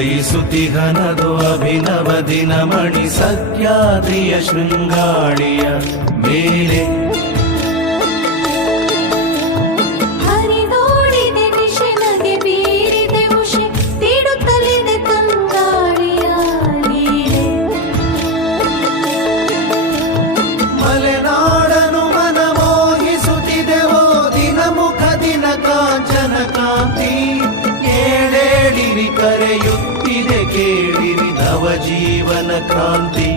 ಉದಯಿಸುತ್ತಿಹನದು ಅಭಿನವ ದಿನಮಣಿ ಸಹ್ಯಾದ್ರಿಯ ಶೃಂಗಾಳಿಯ ಮೇಲೆ. ಹರಿದೋಡಿದೆ ನಿಶೆ ನಗೆ ಬೀರಿದೆ ಉಷೆ ತೀಡುತ್ತಲಿದೆ ತಂಗಾಳಿಯ ಲೀಲೆ. ಮಲೆನಾಡನು ಮನಮೋಹಿಸುತ್ತಿದೆವೋ ದಿನಮುಖ ದಿನ ಕಾಂಚನ ಕಾಂತಿ. ಏಳೇಳಿರಿ ಕರೆಯುತ್ತಿದೆ ಕೇಳಿರಿ ನವ ಜೀವನ ಕ್ರಾಂತಿ.